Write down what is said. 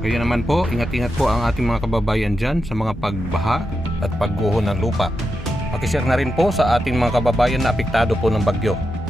Kaya naman po, ingat-ingat po ang ating mga kababayan dyan sa mga pagbaha at pagguho ng lupa. Pakishare na rin po sa ating mga kababayan na apektado po ng bagyo.